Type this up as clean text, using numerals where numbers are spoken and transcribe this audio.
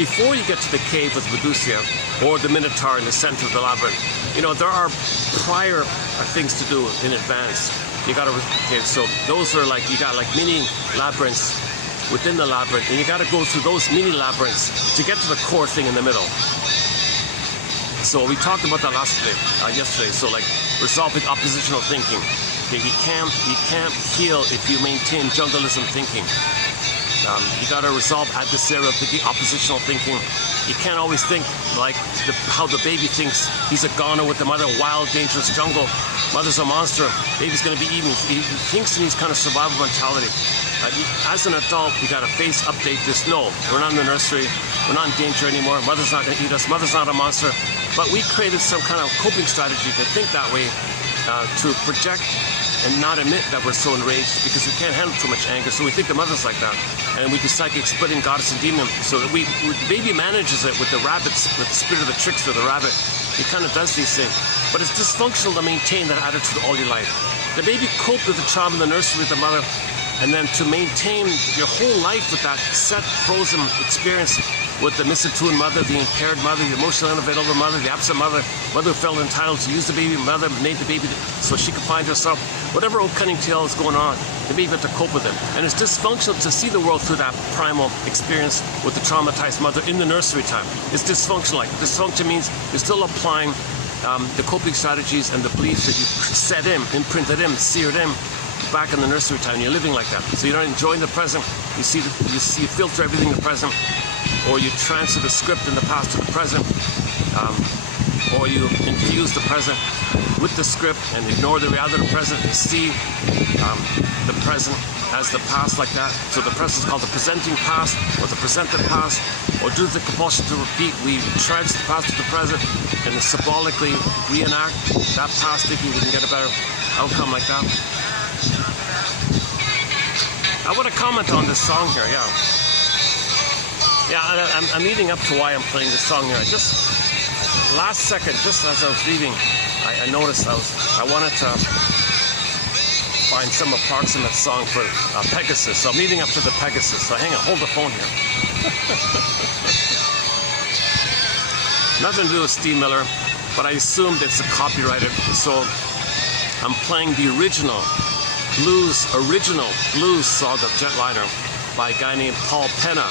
before you get to the cave with Medusa or the Minotaur in the center of the labyrinth, you know, there are prior things to do in advance. You gotta, okay, so those are like, you got like mini labyrinths within the labyrinth, and you gotta go through those mini labyrinths to get to the core thing in the middle. So we talked about that yesterday. So like resolving oppositional thinking. Okay, you can't heal if you maintain jungleism thinking. You got to resolve adversarial thinking, oppositional thinking. You can't always think like how the baby thinks he's a goner with the mother, wild, dangerous jungle. Mother's a monster. Baby's going to be eaten. He thinks in these kind of survival mentality. As an adult, you got to face, update this. No, we're not in the nursery. We're not in danger anymore. Mother's not going to eat us. Mother's not a monster. But we created some kind of coping strategy to think that way, to project and not admit that we're so enraged because we can't handle too much anger. So we think the mother's like that. And we do psychic splitting, goddess and demon. So that baby manages it with the rabbits, with the spirit of the trickster, the rabbit. He kind of does these things. But it's dysfunctional to maintain that attitude all your life. The baby coped with the trauma in the nursery with the mother, and then to maintain your whole life with that set, frozen experience with the misattuned mother, the impaired mother, the emotionally unavailable mother, the absent mother, mother who felt entitled to use the baby, mother made the baby so she could find herself. Whatever old cunning tale is going on, the baby had to cope with it. And it's dysfunctional to see the world through that primal experience with the traumatized mother in the nursery time. It's dysfunctional. Like dysfunction means you're still applying the coping strategies and the beliefs that you set in, imprinted in, seared in back in the nursery time. You're living like that. So you're not enjoying the present. You filter everything in the present, or you transfer the script in the past to the present, or you infuse the present with the script and ignore the reality of the present and see the present as the past like that. So the present is called the presenting past or the presented past, or due to the compulsion to repeat, we transfer the past to the present and symbolically reenact that past thinking we can get a better outcome like that. I want to comment on this song here, Yeah, I'm leading up to why I'm playing this song here. Last second, just as I was leaving, I noticed I wanted to find some approximate song for Pegasus. So I'm leading up to the Pegasus. So hang on, hold the phone here. Nothing to do with Steve Miller, but I assumed it's a copyrighted. So I'm playing the original blues song of Jetliner by a guy named Paul Penna.